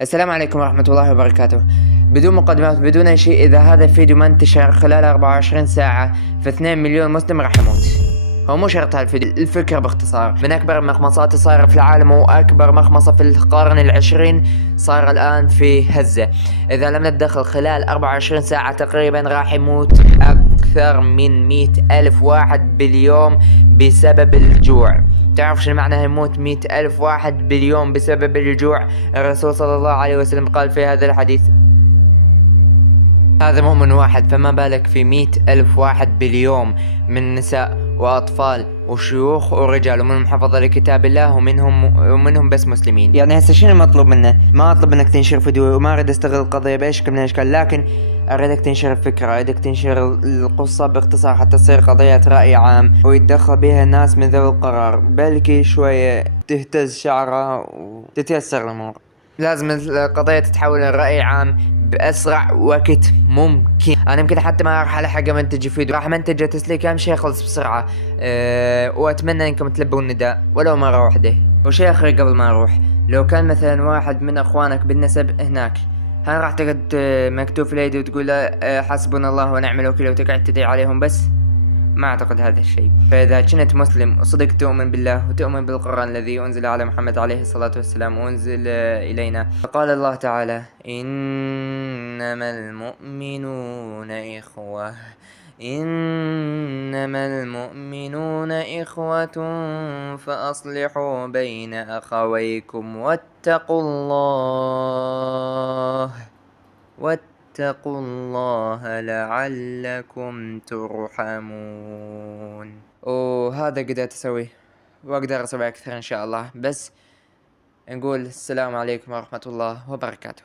السلام عليكم ورحمة الله وبركاته. بدون مقدمات بدون أي شيء، إذا هذا الفيديو ما انتشر خلال 24 ساعة ف2 مليون مسلم راح يموت. هو مو شرط هالفيديو، الفكرة باختصار من أكبر المخمصات صار في العالم، وأكبر مخمصة في القرن العشرين صار الآن في هزة. إذا لم نتدخل خلال 24 ساعة تقريبا راح يموت أكثر من 100,000 واحد باليوم بسبب الجوع. تعرف شو معنى يموت 100,000 واحد باليوم بسبب الجوع؟ الرسول صلى الله عليه وسلم قال في هذا الحديث: هذا مؤمن واحد، فما بالك في 100,000 واحد باليوم من نساء وأطفال وشيوخ ورجال، ومنهم حفظ لكتاب الله ومنهم بس مسلمين. يعني هسه شنو المطلوب منه؟ ما أطلب منك تنشر فيديو، وما أريد أستغل القضية بأي شكل من الأشكال، لكن أريدك تنشر الفكرة، أريدك تنشر القصة باختصار حتى تصير قضية رأي عام ويتدخل بها الناس من ذوي القرار، بلكي شوية تهتز شعرها وتتيسر الأمور. لازم القضية تتحول لرأي عام بأسرع وقت ممكن. أنا يمكن حتى ما راح ألحق أمنتج فيديو، راح أمنتج تسليك أهم شيء يخلص بسرعة. وأتمنى إنكم تلبوا النداء ولو مرة واحدة. وشيء آخر قبل ما أروح، لو كان مثلا واحد من أخوانك بالنسب هناك، هل راح تقعد مكتوب في اليد وتقول له حسبنا الله ونعم الوكيل وتقعد تدعي عليهم بس؟ ما أعتقد هذا الشيء. فإذا كنت مسلم وصدق تؤمن بالله وتؤمن بالقرآن الذي أنزل على محمد عليه الصلاة والسلام وأنزل إلينا، فقال الله تعالى: إنما المؤمنون إخوة، إنما المؤمنون إخوة فأصلحوا بين أخويكم واتقوا الله لعلكم ترحمون. وهذا قدرت أسويه وأقدر أسوي أكثر إن شاء الله، بس نقول السلام عليكم ورحمة الله وبركاته.